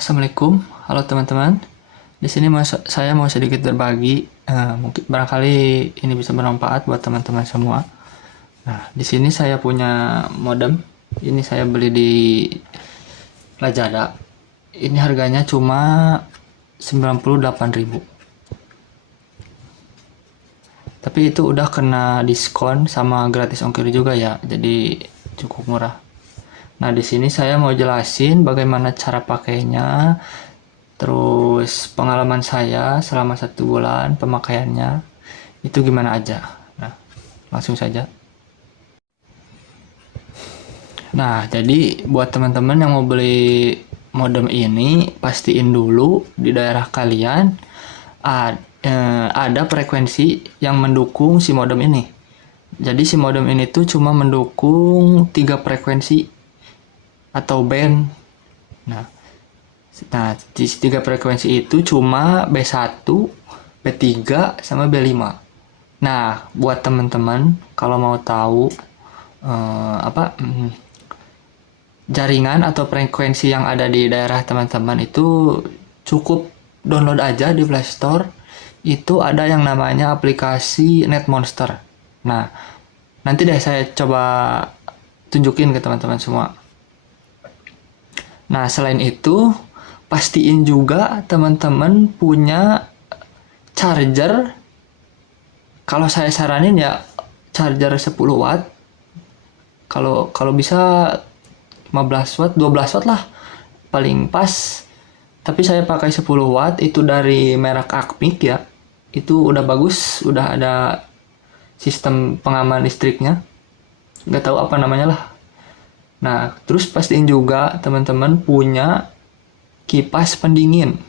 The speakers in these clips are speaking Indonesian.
Assalamualaikum, halo teman-teman. Di sini saya mau sedikit berbagi, mungkin barangkali ini bisa bermanfaat buat teman-teman semua. Nah, di sini saya punya modem. Ini saya beli di Lazada. Ini harganya cuma 98.000. Tapi itu udah kena diskon sama gratis ongkir juga ya. Jadi cukup murah. Nah, di sini saya mau jelasin bagaimana cara pakainya, terus pengalaman saya selama 1 bulan pemakaiannya itu gimana aja. Nah, langsung saja. Nah, jadi buat teman-teman yang mau beli modem ini, pastiin dulu di daerah kalian ada frekuensi yang mendukung si modem ini. Jadi si modem ini tuh cuma mendukung 3 frekuensi atau band. Nah, di 3 frekuensi itu cuma B1, B3, sama B5. Nah, buat teman-teman kalau mau tahu jaringan atau frekuensi yang ada di daerah teman-teman itu cukup download aja di Play Store. Itu ada yang namanya aplikasi NetMonster. Nah, nanti deh saya coba tunjukin ke teman-teman semua. Nah, selain itu, pastiin juga teman-teman punya charger. Kalau saya saranin ya charger 10 watt. Kalau bisa 15 watt, 12 watt lah paling pas. Tapi saya pakai 10 watt itu dari merek Acmic ya. Itu udah bagus, udah ada sistem pengaman listriknya. Nggak tahu apa namanya lah. Nah, terus pastiin juga teman-teman punya kipas pendingin.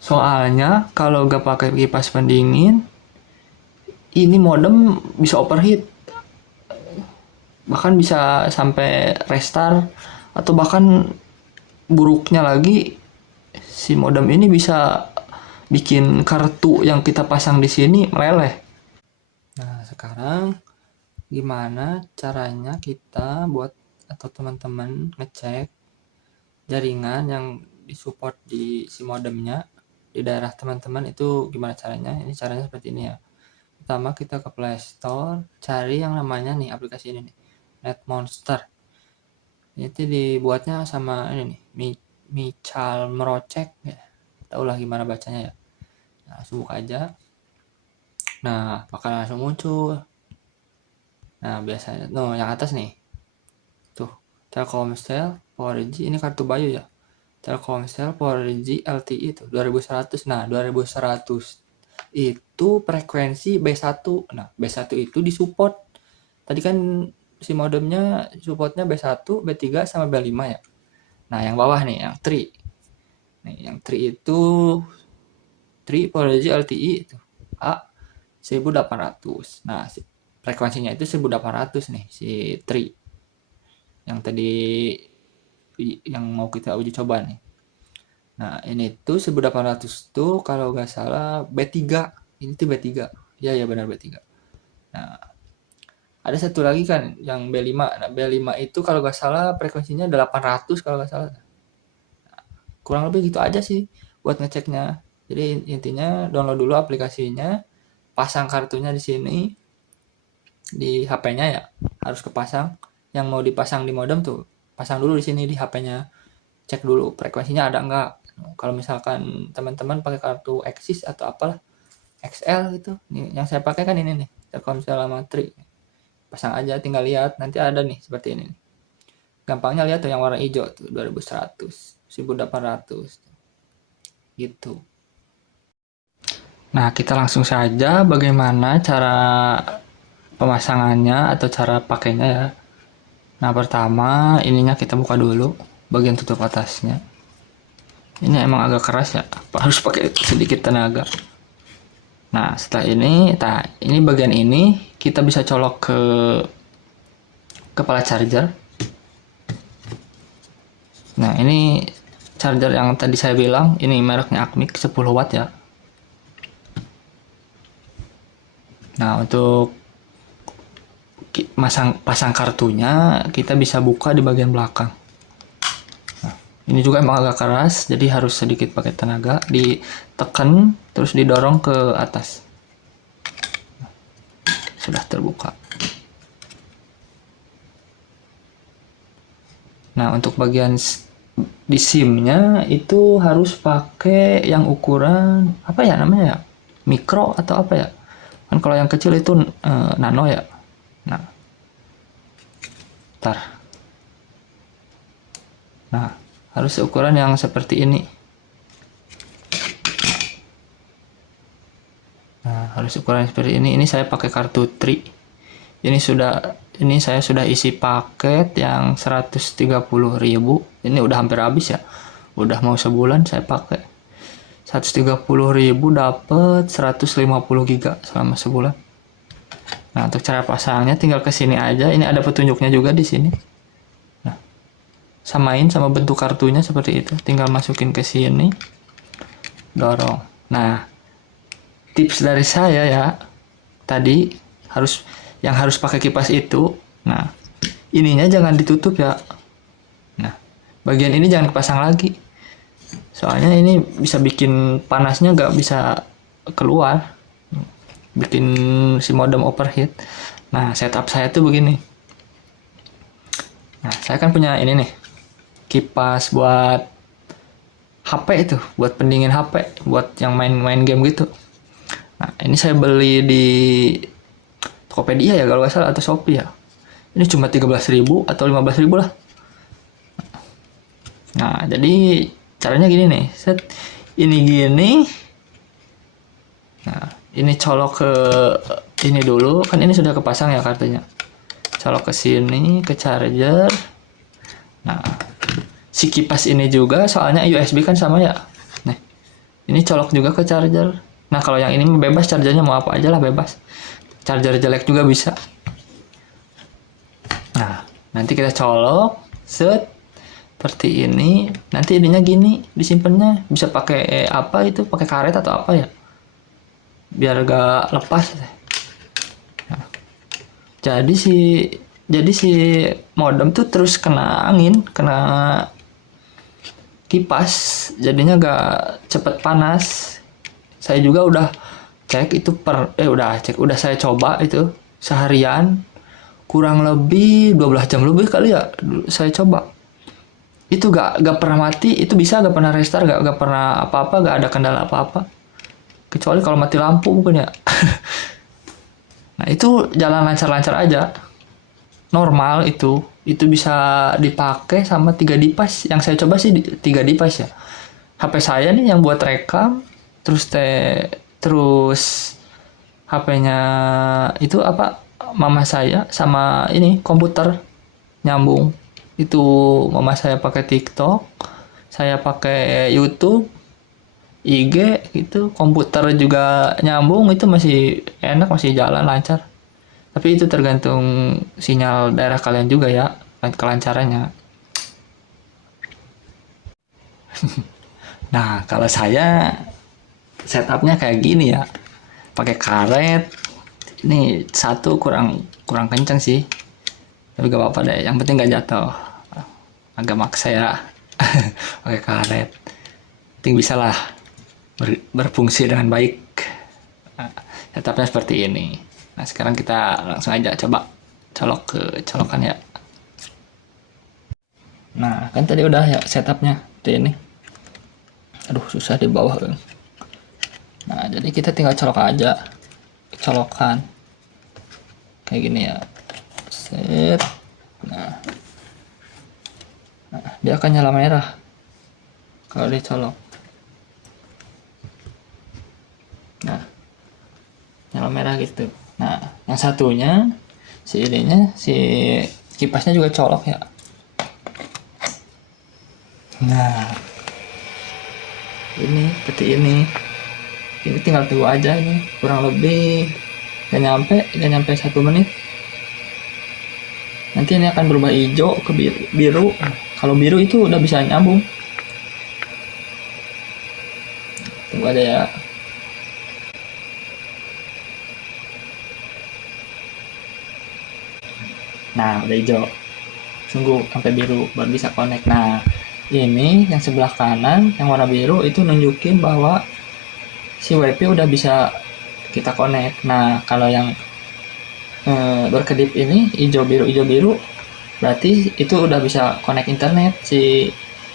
Soalnya kalau nggak pakai kipas pendingin, ini modem bisa overheat. Bahkan bisa sampai restart, atau bahkan buruknya lagi si modem ini bisa bikin kartu yang kita pasang di sini meleleh. Nah, sekarang gimana caranya kita buat atau teman-teman ngecek jaringan yang disupport di si modemnya di daerah teman-teman itu gimana caranya? Ini caranya seperti ini ya. Pertama kita ke Play Store, cari yang namanya nih aplikasi ini nih, NetMonster. Itu dibuatnya sama ini nih, Michal Merocek ya. Taulah gimana bacanya ya. Nah, langsung buka aja. Nah, bakal langsung muncul. Nah, biasanya yang atas nih. Tuh, Telkomsel 4G, ini kartu Bayu ya. Telkomsel 4G LTE itu 2100. Nah, 2100 itu frekuensi B1. Nah, B1 itu disupport. Tadi kan si modemnya supportnya B1, B3 sama B5 ya. Nah, yang bawah nih yang 3. Nih, yang 3 itu 3 4G LTE itu A 1800. Nah, frekuensinya itu 1800 nih si 3. Yang tadi yang mau kita uji coba nih. Nah, ini tuh 1800 tuh kalau nggak salah B3. Ini tuh B3. Ya benar B3. Nah, ada satu lagi kan yang B5. Nah, B5 itu kalau nggak salah frekuensinya 800 kalau nggak salah. Nah, kurang lebih gitu aja sih buat ngeceknya. Jadi intinya download dulu aplikasinya, pasang kartunya di sini di HP-nya ya, harus kepasang. Yang mau dipasang di modem tuh pasang dulu di sini di HP-nya. Cek dulu frekuensinya ada enggak. Kalau misalkan teman-teman pakai kartu Axis atau apalah XL gitu, nih yang saya pakai kan ini nih, Telkomsel sama Tri. Pasang aja, tinggal lihat, nanti ada nih seperti ini nih. Gampangnya lihat tuh yang warna hijau tuh 2100, 1800 gitu. Nah, kita langsung saja bagaimana cara pemasangannya atau cara pakainya ya. Nah, pertama ininya kita buka dulu bagian tutup atasnya. Ini emang agak keras ya, harus pakai sedikit tenaga. Nah, setelah ini, ini bagian ini kita bisa colok ke kepala charger. Nah, ini charger yang tadi saya bilang, ini mereknya Acmic 10 watt ya. Nah, untuk pasang kartunya kita bisa buka di bagian belakang. Nah, Ini juga emang agak keras, jadi harus sedikit pakai tenaga, ditekan terus didorong ke atas. Sudah terbuka. Nah, untuk bagian di SIM-nya itu harus pakai yang ukuran apa ya namanya ya? Mikro atau apa ya? Kan kalau yang kecil itu nano ya. Nah, ntar. Nah, harus ukuran yang seperti ini. Nah, harus ukuran seperti ini. Ini saya pakai kartu Tri. Ini saya sudah isi paket yang 130.000. Ini udah hampir habis ya. Udah mau sebulan saya pakai. 130.000 dapat 150 giga selama sebulan. Nah, untuk cara pasangnya tinggal ke sini aja. Ini ada petunjuknya juga di sini. Nah, samain sama bentuk kartunya seperti itu. Tinggal masukin ke sini. Dorong. Nah, tips dari saya ya. Tadi yang harus pakai kipas itu. Nah, ininya jangan ditutup ya. Nah, bagian ini jangan dipasang lagi. Soalnya ini bisa bikin panasnya nggak bisa keluar. Bikin si modem overheat. Nah, setup saya tuh begini. Nah, saya kan punya ini nih. Kipas buat HP itu, buat pendingin HP, buat yang main-main game gitu. Nah, ini saya beli di Tokopedia ya kalau nggak salah atau Shopee ya. Ini cuma 13.000 atau 15.000 lah. Nah, jadi caranya gini nih. Set ini gini. Nah, ini colok ke ini dulu. Kan ini sudah kepasang ya kartunya. Colok ke sini, ke charger. Nah, si kipas ini juga soalnya USB kan sama ya. Nih, ini colok juga ke charger. Nah, kalau yang ini bebas chargernya mau apa aja lah bebas. Charger jelek juga bisa. Nah, nanti kita colok, set seperti ini. Nanti ininya gini, disimpannya bisa pakai apa itu? Pakai karet atau apa ya? Biar gak lepas. Nah, jadi si modem tuh terus kena angin, kena kipas, jadinya gak cepet panas. Saya juga udah cek itu udah saya coba itu seharian kurang lebih 12 jam lebih kali ya saya coba. Itu gak pernah mati, itu bisa gak pernah restart, gak pernah apa-apa, gak ada kendala apa-apa. Kecuali kalau mati lampu mungkin ya. Nah, itu jalan lancar-lancar aja. Normal itu bisa dipakai sama 3 device. Yang saya coba sih 3 device ya. HP saya nih yang buat rekam, terus HP-nya itu apa? Mama saya sama ini komputer nyambung. Itu mama saya pakai TikTok, saya pakai YouTube, IG gitu, komputer juga nyambung, itu masih enak, masih jalan lancar. Tapi itu tergantung sinyal daerah kalian juga ya, kelancarannya. Nah, kalau saya setupnya kayak gini ya, pakai karet. Ini satu kurang kenceng sih, tapi gak apa-apa deh, yang penting gak jatuh. Agak maksa ya. Pakai karet, penting bisa lah berfungsi dengan baik. Nah, setupnya seperti ini. Nah, sekarang kita langsung aja coba colok ke colokan ya. Nah, kan tadi udah ya setupnya seperti ini. Aduh, susah di bawah kan. Nah, jadi kita tinggal colok aja colokan kayak gini ya. Set. Nah, dia akan nyala merah kalau dicolok. Nah, nyala merah gitu. Nah, yang satunya si kipasnya juga colok ya. Nah, ini seperti ini tinggal tunggu aja, ini kurang lebih gak nyampe 1 menit. Nanti ini akan berubah hijau ke biru. Kalau biru itu udah bisa nyambung. Tunggu aja ya. Nah, udah hijau. Tunggu sampai biru baru bisa connect. Nah, Ini yang sebelah kanan yang warna biru itu nunjukin bahwa si WiFi udah bisa kita connect. Nah, kalau yang berkedip ini hijau biru berarti itu udah bisa connect internet si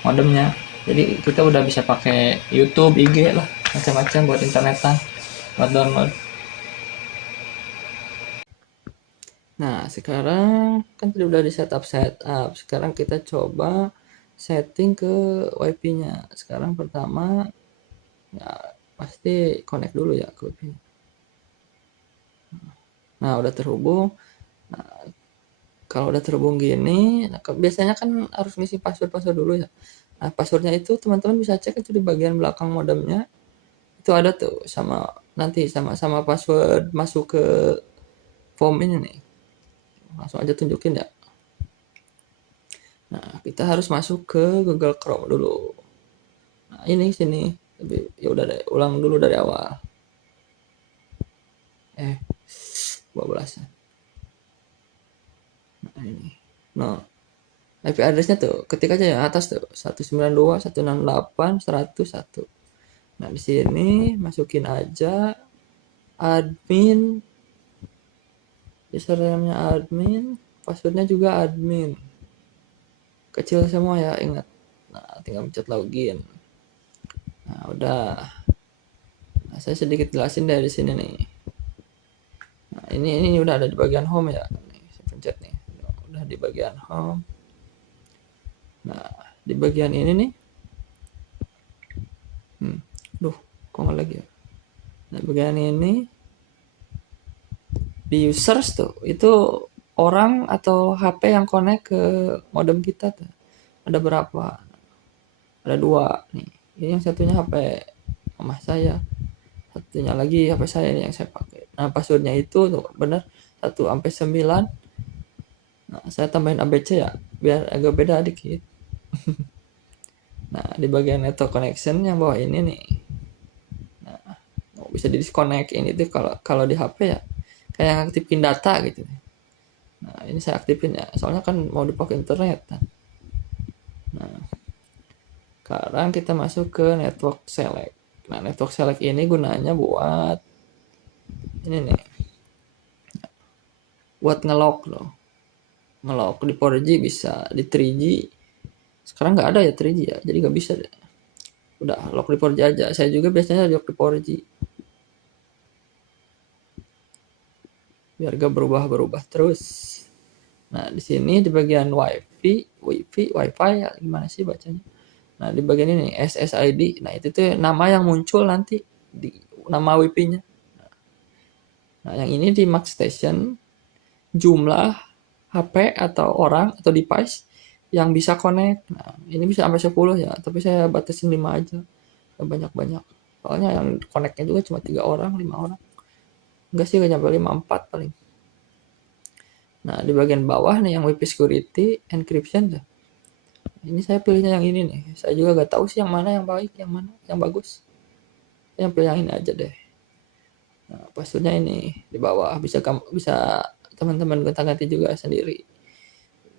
modemnya. Jadi kita udah bisa pakai YouTube, IG lah, macam-macam buat internetan, buat download. Nah, sekarang kan udah di setup. Sekarang kita coba setting ke WiFi-nya. Sekarang pertama ya pasti connect dulu ya ke WiFi. Nah, udah terhubung. Nah, kalau udah terhubung gini, nah, biasanya kan harus ngisi password dulu ya. Nah, passwordnya itu teman-teman bisa cek itu di bagian belakang modemnya. Itu ada tuh nanti sama password masuk ke form ini nih. Langsung aja tunjukin ya. Nah, kita harus masuk ke Google Chrome dulu. Nah, ini sini. Tapi ya udah deh, ulang dulu dari awal. 12. Nah, ini. Nah, IP address-nya tuh ketik aja ya atas tuh 192.168.101. Nah, di sini masukin aja admin, username-nya admin, passwordnya juga admin. Kecil semua ya, ingat. Nah, tinggal pencet login. Nah, udah. Nah, saya sedikit jelasin dari sini nih. Nah, ini udah ada di bagian home ya. Nih, saya pencet nih. Udah di bagian home. Nah, di bagian ini nih. Kok nggak lagi ya? Nah, bagian ini di users tuh itu orang atau HP yang connect ke modem kita tuh. Ada berapa? Ada 2 nih. Ini yang satunya HP mama saya. Satunya lagi HP saya yang saya pakai. Nah, passwordnya itu tuh bener 1 sampai 9. Nah, saya tambahin ABC ya biar agak beda dikit. Nah, di bagian network connection yang bawah ini nih. Nah, bisa di disconnect ini tuh kalau di HP ya kayak aktifin data gitu. Nah, ini saya aktifin ya, soalnya kan mau dipakai internet kan. Nah, sekarang kita masuk ke network select. Nah, network select ini gunanya buat ini nih, buat ngelock loh. Ngelock di 4G bisa, di 3G sekarang nggak ada ya 3G ya, jadi nggak bisa deh. Udah lock di 4G aja. Saya juga biasanya lock di 4G biar gak berubah terus. Nah, di sini di bagian wifi ya gimana sih bacanya? Nah, di bagian ini SSID. Nah, itu tuh nama yang muncul nanti di nama WiFi-nya. Nah, yang ini di Max Station jumlah HP atau orang atau device yang bisa connect. Nah, ini bisa sampai 10 ya, tapi saya batasin 5 aja. Gak banyak-banyak. Soalnya yang connect-nya juga cuma 3 orang, 5 orang. Enggak sih, gak nyampe 5, 4 paling. Nah, di bagian bawah nih yang WiFi security encryption tuh. Ini saya pilihnya yang ini nih. Saya juga gak tahu sih yang mana yang baik, yang mana yang bagus. Saya pilih yang ini aja deh. Nah, passwordnya ini di bawah. Bisa teman-teman gonta-ganti juga sendiri.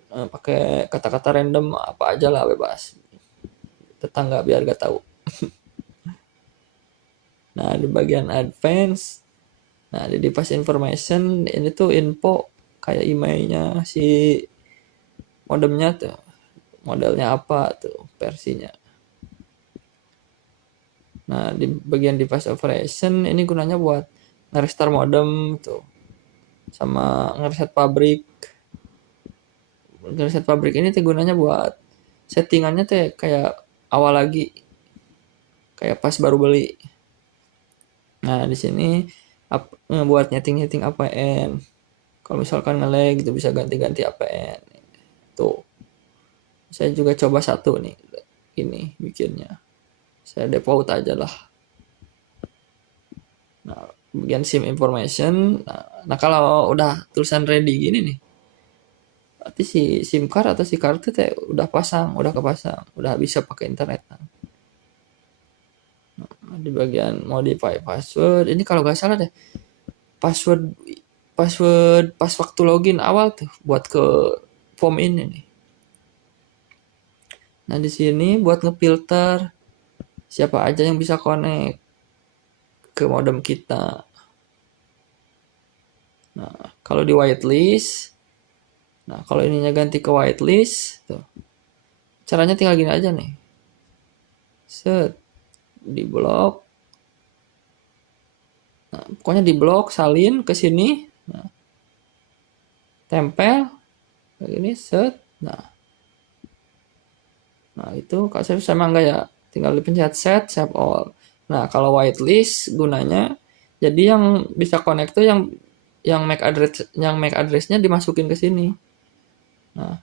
Pakai kata-kata random apa aja lah, bebas. Tetangga biar gak tahu. Nah, di bagian advance. Nah, di device information ini tuh info kayak emailnya si modemnya tuh. Modelnya apa tuh, versinya. Nah, di bagian device operation ini gunanya buat nge-restart modem tuh. Sama nge-reset pabrik. Nge-reset pabrik ini tuh gunanya buat settingannya tuh kayak awal lagi. Kayak pas baru beli. Nah, di sini buat nyeting APN. Kalau misalkan nge-lag gitu bisa ganti-ganti APN. Tuh. Saya juga coba satu nih. Ini bikinnya. Saya default aja lah. Nah, bagian SIM information. Nah, kalau udah tulisan ready gini nih, berarti si SIM card atau si kartu teh udah kepasang, udah bisa pakai internet. Nah, di bagian modify password, ini kalau nggak salah deh, password pas waktu login awal tuh buat ke form ini nih. Nah, di sini buat ngefilter siapa aja yang bisa connect ke modem kita. Nah, kalau di whitelist, nah kalau ininya ganti ke whitelist, tuh. Caranya tinggal gini aja nih. Set, di blok. Nah, pokoknya di blok, salin ke sini. Nah, tempel kayak gini, set. Nah, itu kalau saya enggak ya, tinggal dipencet set, save all. Nah, kalau whitelist gunanya jadi yang bisa connect tuh yang MAC address-nya dimasukin ke sini. Nah,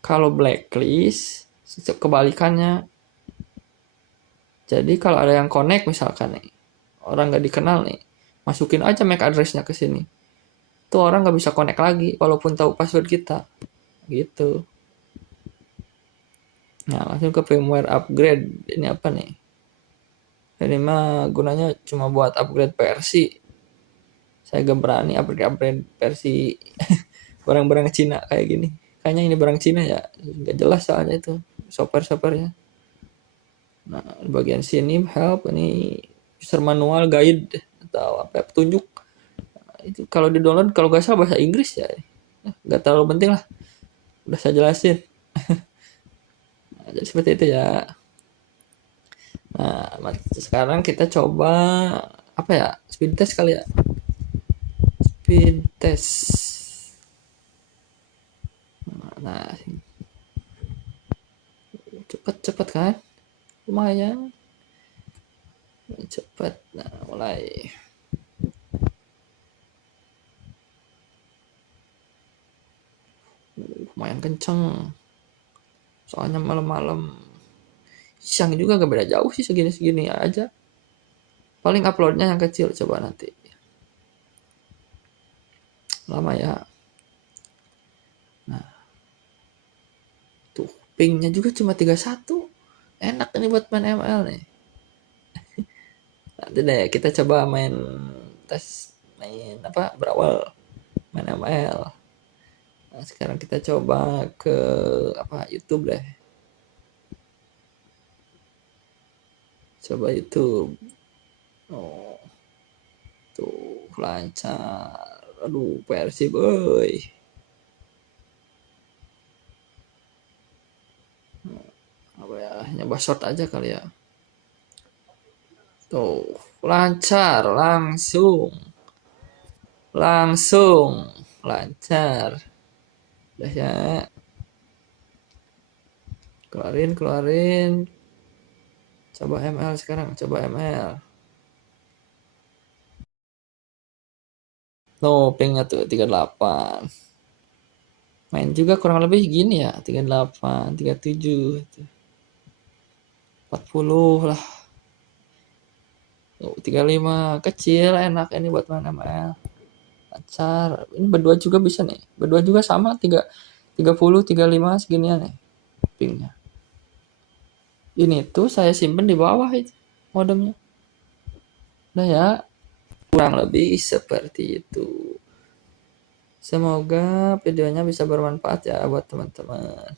kalau blacklist kebalikannya. Jadi kalau ada yang connect misalkan nih, orang nggak dikenal nih, masukin aja MAC address-nya ke sini. Tuh orang nggak bisa connect lagi walaupun tahu password kita. Gitu. Nah, langsung ke firmware upgrade. Ini apa nih? Ini mah gunanya cuma buat upgrade versi. Saya gak berani upgrade versi barang-barang Cina kayak gini. Kayaknya ini barang Cina ya, nggak jelas soalnya itu software-softwarenya. Nah, bagian sini help, ini user manual, guide atau apa petunjuk. Nah, itu kalau di download kalau nggak salah bahasa Inggris ya, nggak terlalu penting lah. Udah saya jelasin. Nah, jadi seperti itu ya. Nah, sekarang kita coba apa ya? Speed test kali ya. Speed test. Nah, cepet kan? Lumayan cepet. Nah, mulai. Lumayan kenceng. Soalnya malam-malam. Siang juga gak beda jauh sih, segini-segini aja. Paling uploadnya yang kecil, coba nanti. Lama ya. Nah, tuh pingnya juga cuma 31. Enak ini buat main ML nih. Nanti deh kita coba main berawal main ML. Nah, sekarang kita coba ke YouTube deh. Coba YouTube. Oh, tuh lancar. Aduh, versi boy. Apa ya, nyoba short aja kali ya. Tuh, lancar, langsung lancar. Udah ya. Keluarin. Coba ML sekarang, coba ML. No, pingnya tuh 38. Main juga kurang lebih gini ya, 38, 37 gitu. 40 lah. Tuh, 35 kecil, enak ini buat main ML. Lancar. Ini berdua juga bisa nih. Berdua juga sama 30, 35 seginian nih pingnya. Ini tuh saya simpen di bawah itu modemnya. Udah ya, kurang lebih seperti itu. Semoga videonya bisa bermanfaat ya buat teman-teman.